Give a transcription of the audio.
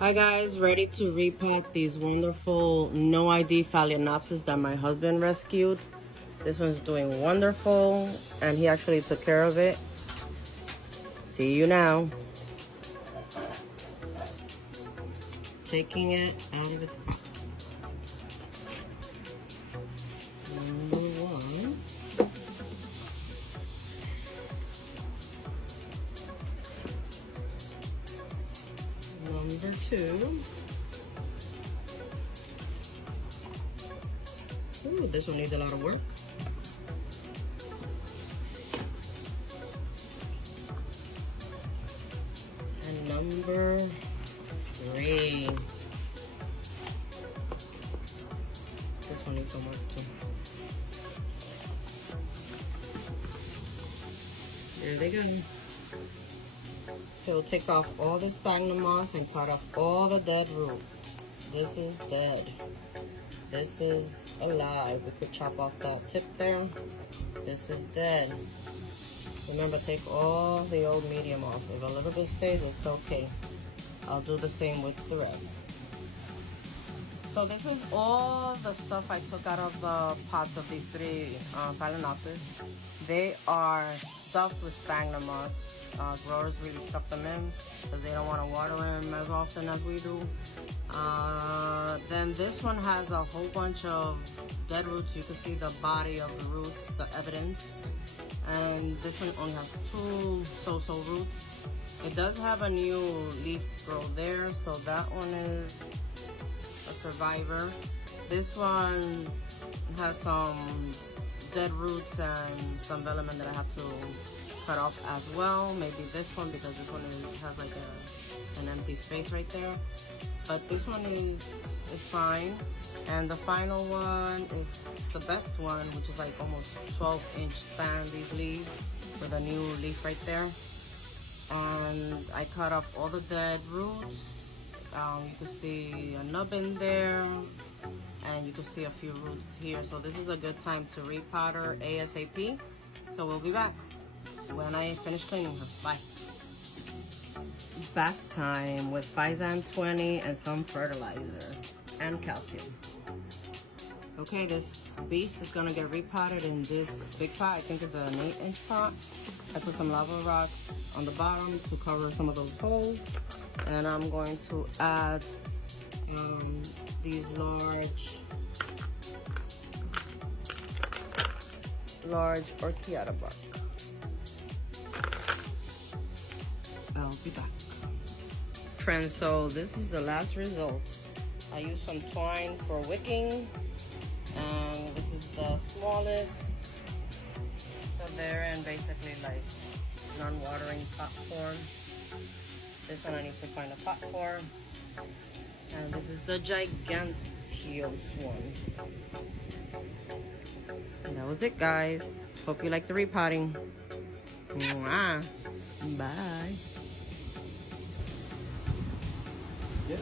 Hi guys, ready to repot these wonderful no ID Phalaenopsis that my husband rescued. This one's doing wonderful and he actually took care of it. See you now. Taking it out of its pot. Number one. Number two. Ooh, this one needs a lot of work. And number three. This one needs some work too. There they go. So take off all the sphagnum moss and cut off all the dead roots. This is dead. This is alive. We could chop off that tip there. This is dead. Remember, take all the old medium off. If a little bit stays, it's okay. I'll do the same with the rest. So this is all the stuff I took out of the pots of these three Phalaenopsis. They are stuffed with sphagnum moss. Growers really stuff them in because they don't want to water them as often as we do. Then this one has a whole bunch of dead roots. You can see the body of the roots, the evidence. And this one only has two so-so roots. It does have a new leaf grow there, so that one is a survivor. This one has some dead roots and some velamen that I have to cut off as well. Maybe this one, because this one has like an empty space right there. But this one is fine. And the final one is the best one, which is like almost 12-inch span, these leaves, with a new leaf right there. And I cut off all the dead roots. You can see a nub in there, and you can see a few roots here. So this is a good time to repot her ASAP. So we'll be back when I finish cleaning her. Bye. Bath time with Physan 20 and some fertilizer and calcium. Okay, this beast is gonna get repotted in this big pot. I think it's an 8-inch pot. I put some lava rocks on the bottom to cover some of those holes. And I'm going to add these large orchiata bark. I'll be back. Friends, so this is the last result. I used some twine for wicking, and this is the smallest. So they're in basically like non-watering pot form. This one I need to find a pot for. And this is the giganteous one. And that was it, guys. Hope you like the repotting. Mwah. Bye. Yeah.